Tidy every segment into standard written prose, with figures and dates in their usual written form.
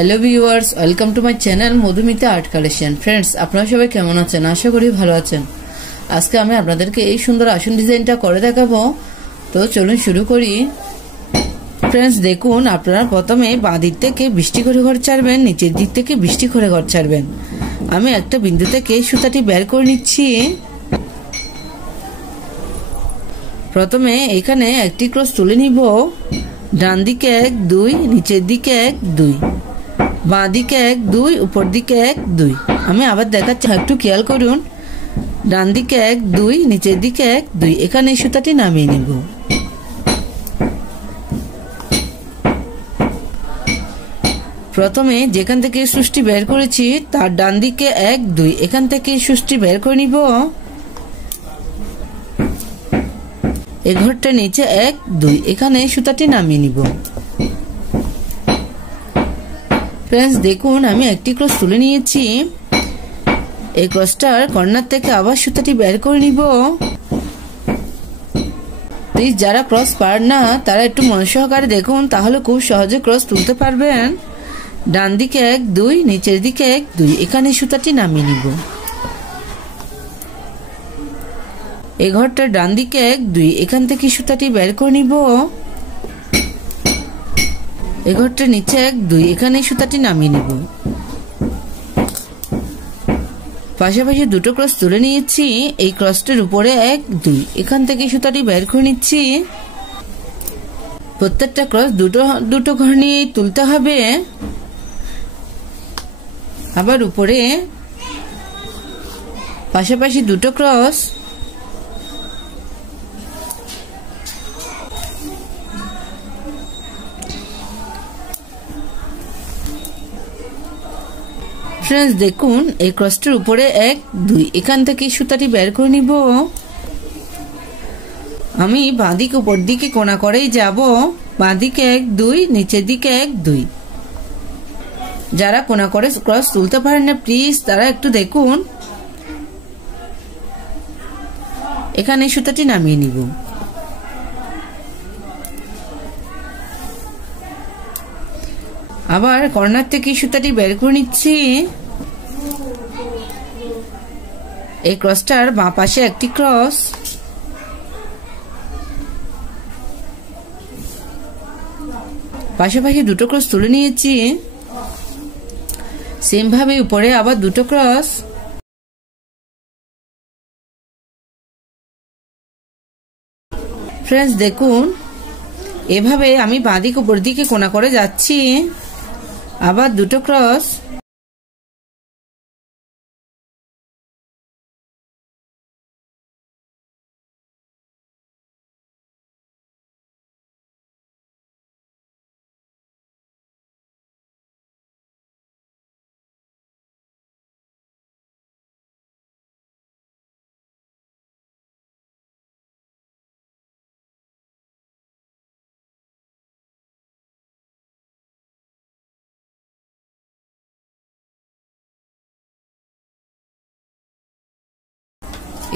Hello viewers, welcome to my channel Madhumita art collection. Friends, আপনারা সবাই কেমন আছেন? আশা করি ভালো আছেন। আজকে আমি আপনাদেরকে এই সুন্দর আসন ডিজাইনটা করে দেখাবো। তো চলুন শুরু করি। ফ্রেন্ডস, দেখুন, আপনারা প্রথমে বাঁ দিক থেকে 20টি করে ঘর ছাড়বেন, নিচের দিক থেকে 20টি করে ঘর ছাড়বেন। আমি একটা বিন্দু থেকে সুতাটি বের করে নিচ্ছি। প্রথমে এখানে একটি ক্রস তুলে নিব। ডান দিকে 1 2, নিচের দিকে 1 2, বাঁ দিকে 1 2, উপর দিকে 1 2। আমি আবার দেখাচ্ছি, একটু খেয়াল করুন। ডান দিকে 1 2, নিচের দিকে 1 2। এখানে সুতাটি নামিয়ে নিব। প্রথমে যেখান থেকে সুচটি বের করেছি তার ডান দিকে 1 2, এখান থেকে সুচটি বের করে নিব। এই ঘরটা নিচে 1 2, এখানে সুতাটি নামিয়ে নিব। ফ্রেন্ডস, দেখুন, আমি একটি ক্রস তুলে নিয়েছি। এই ক্রসটার কর্নার থেকে আবার সুতাটি বের করে নিব। প্লিজ, যারা ক্রস পার না তারা একটু মন সহকারে দেখুন, তাহলে খুব সহজে ক্রস তুলতে পারবেন। ডান দিকে 1 2, নিচের দিকে 1 2, এখানে সুতাটি নামিয়ে নিব। এই ঘরটা ডান দিকে 1 2, এখান থেকে সুতাটি বের করে নিব। এই ঘরটা নিচে 1 2, এখানে সুতাটি নামিয়ে নিব। পাশাপাশি দুটো ক্রস তুলে নিয়েছি। এই ক্রসটার উপরে 1 2, এখান থেকে সুতাটি বের করে নিচ্ছি। প্রত্যেকটা ক্রস দুটো ঘর নিয়ে তুলতে হবে। আবার উপরে পাশাপাশি দুটো ক্রস। ফ্রেন্ডস, দেখুন, এই ক্রসটার উপরে 1 2, এখান থেকে সুতাটি বের করে নিব। আমি বাঁদিক উপর দিকে কোণা করেই যাব। বাঁদিকে 1 2, নিচের দিকে 1 2। যারা কোণা করে ক্রস তুলতে পারেন না, প্লিজ তারা একটু দেখুন। এখানে সুতাটি নামিয়ে নিব। আবার কর্নার থেকে সুতাটি বের করে নিচ্ছি। এই ক্রসটার বাঁ পাশে একটি ক্রস। পাশাপাশি দুটো ক্রস তুলে নিয়েছি। সেম ভাবে উপরে আবার দুটো ক্রস। ফ্রেন্ডস, দেখুন, এভাবে আমি বাঁদিক উপর দিকে কোণা করে যাচ্ছি। আবার দুটো ক্রস।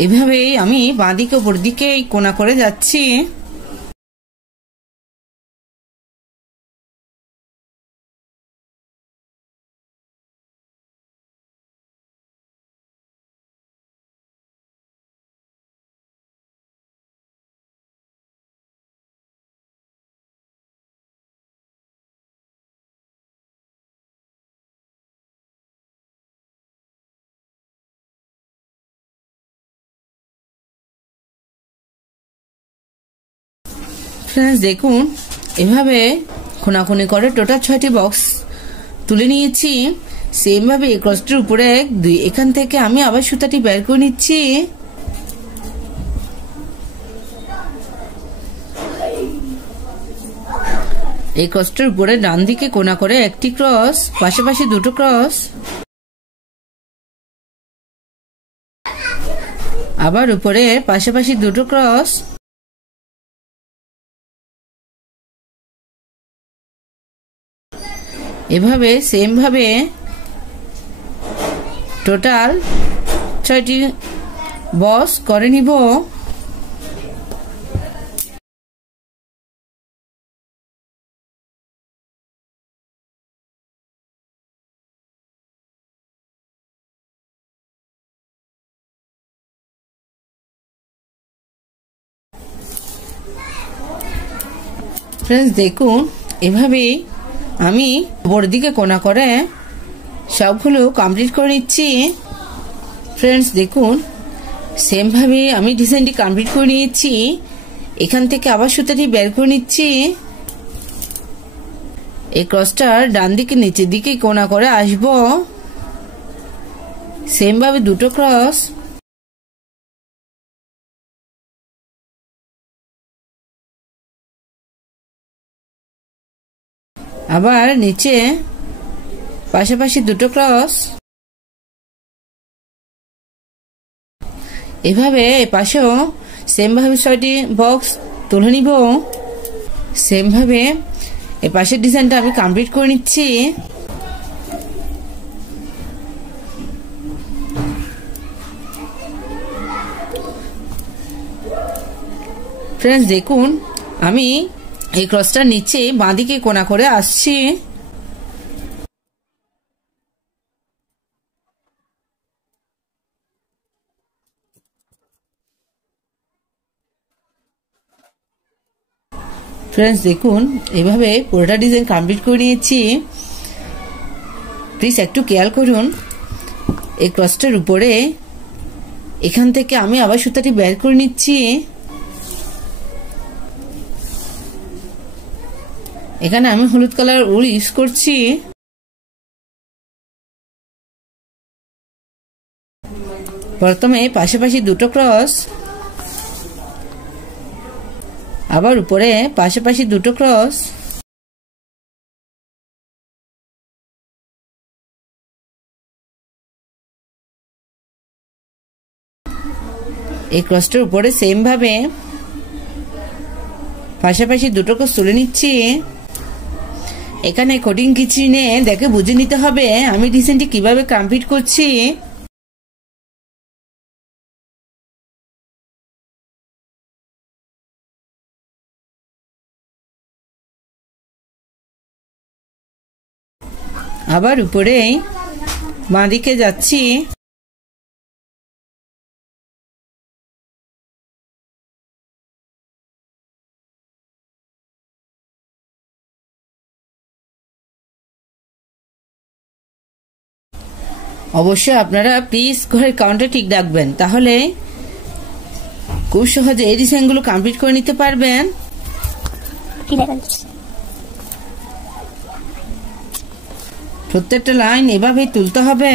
এভাবেই আমি বাঁদিকে উপর দিকে কোণা করে যাচ্ছি। ফ্রেন্ডস, দেখুন, এভাবে কোনাকুনি করে টোটাল 6টি বক্স তুলে নিয়েছি। সেম ভাবে এই ক্রসটির উপরে 1 2, এখান থেকে আমি আবার সুতাটি বের করে নিচ্ছি। এই ক্রসটির উপরে ডান দিকে কোণা করে একটি ক্রস, পাশাপাশি দুটো ক্রস। আবার উপরে পাশাপাশি দুটো ক্রস। এভাবে সেম ভাবে টোটাল 6টি বক্স করে নিব। ফ্রেন্ডস দেখুন এভাবে আমি উপর দিকে কোনা করে সবগুলো কমপ্লিট করে নিচ্ছি। ফ্রেন্ডস দেখুন সেম ভাবে আমি ডিজাইনটি কমপ্লিট করে নিয়েছি। এখান থেকে আবার সুতাটি বের করে নিচ্ছি। এই ক্রসটার ডান দিকে নিচের দিকে কোনা করে আসব। সেম ভাবে দুটো ক্রস আবার নিচে পাশাপাশি দুটো ক্রস, এভাবে পাশেও সেম ভাবে 6টি বক্স তুলে নিব। সেম ভাবে এই পাশের ডিজাইনটা আমি কমপ্লিট করে নিচ্ছি। ফ্রেন্ডস দেখুন আমি এই ক্রসটার নিচে বাঁদিকে কোনা করে আসছি। ফ্রেন্ডস দেখুন এভাবে পুরোটা ডিজাইন কমপ্লিট করে নিয়েছি। প্লিজ একটু খেয়াল করুন এই ক্রসটার উপরে এখান থেকে আমি আবার সুতাটি বের করে নিচ্ছি। এখানে আমি হলুদ কালার উল ইউজ করছি। প্রথমে পাশাপাশি দুটো ক্রস, আবার উপরে পাশাপাশি দুটো ক্রস, এই ক্রসটার উপরে সেম ভাবে পাশাপাশি দুটো ক্রস তুলে নিচ্ছি। এখানে কটিং কিচেনে দেখে বুঝে নিতে হবে আমি ডিজাইনটি কিভাবে কমপ্লিট করছি। আবার উপরে বাঁদিকে যাচ্ছি। অবশ্যই আপনারা প্লিজ ঘরের কাউন্টার ঠিক রাখবেন, তাহলে খুব সহজে এই ডিজাইনগুলো কমপ্লিট করে নিতে পারবেন। প্রত্যেকটা লাইন এভাবে তুলতে হবে।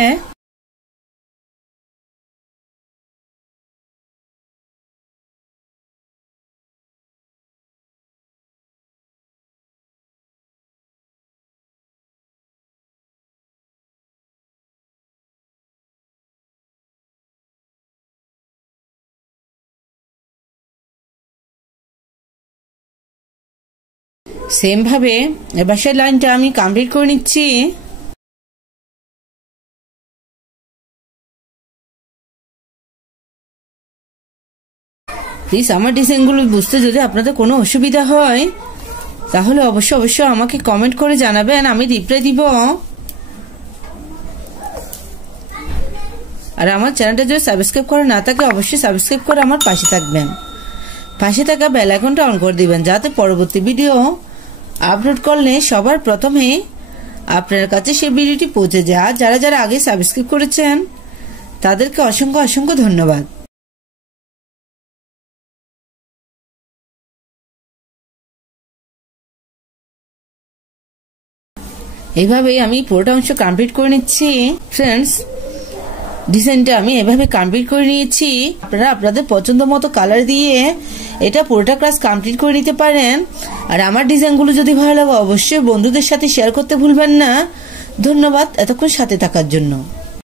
সেম ভাবে এবার সেই লাইনটা আমি কমপ্লিট করে নিচ্ছি। প্লিজ আমার ডিজাইনগুলো বুঝতে যদি আপনাদের কোনো অসুবিধা হয় তাহলে অবশ্যই আমাকে কমেন্ট করে জানাবেন, আমি রিপ্লাই দিব। আর আমার চ্যানেলটা যদি সাবস্ক্রাইব করে না থাকে অবশ্যই সাবস্ক্রাইব করে আমার পাশে থাকবেন। পাশে থাকা বেল আইকনটা অন করে দিবেন যাতে পরবর্তী ভিডিও আপলোড করলে সবার প্রথমে আপনার কাছে সেই ভিডিওটি পৌঁছে যায়। আর যারা যারা আগে সাবস্ক্রাইব করেছেন তাদেরকে অসংখ্য ধন্যবাদ। এইভাবেই আমি পুরোটা অংশ কমপ্লিট করে নিচ্ছি। ফ্রেন্ডস ডিজাইনটা আমি এভাবে কমপ্লিট করে নিয়েছি। আপনারা আপনাদের পছন্দ মতো কালার দিয়ে এটা পুরোটা ক্লাস কমপ্লিট করে নিতে পারেন। আর আমার ডিজাইনগুলো যদি ভালো লাগে অবশ্যই বন্ধুদের সাথে শেয়ার করতে ভুলবেন না। ধন্যবাদ এতক্ষণ সাথে থাকার জন্য।